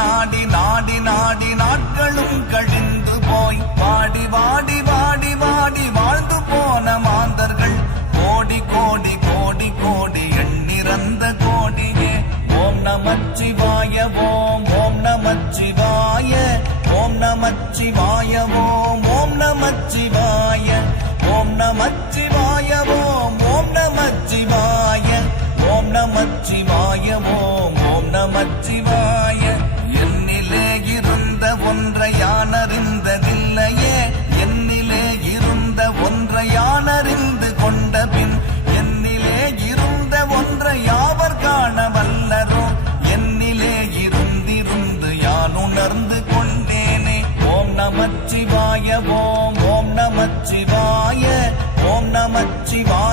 நாடி நாடி நாடி நாட்களும் கழிந்து போய் வாடி வாடி வாடி வாடி வாழ்ந்து போன மாந்தர்கள் கோடி கோடி கோடி கோடி எண்ணிறந்த கோடியே. ஓம் நமச்சிவாய ஓம் ஓம் நமச்சிவாய ஓம் நமச்சிவாய ஓம் ஓம் நமச்சிவாய ஓம் நமச்சிவாய ஓம் ஓம் நமச்சிவாய ஓம் நமச்சிவாய ஓம் ஓம் நமச்சிவாய. என்னிலே இருந்த ஒன்றை யான் அறிந்ததில்லையே, என்னிலே இருந்த ஒன்றை யான் அறிந்து கொண்ட பின் என்னிலே இருந்த ஒன்றை யாவர் காண வல்லரோ, என்னிலே இருந்திருந்து யான் உணர்ந்து கொண்டேனே. ஓம் நமச்சிவாய ஓம் ஓம் நமச்சிவாய ஓம் நமச்சிவாய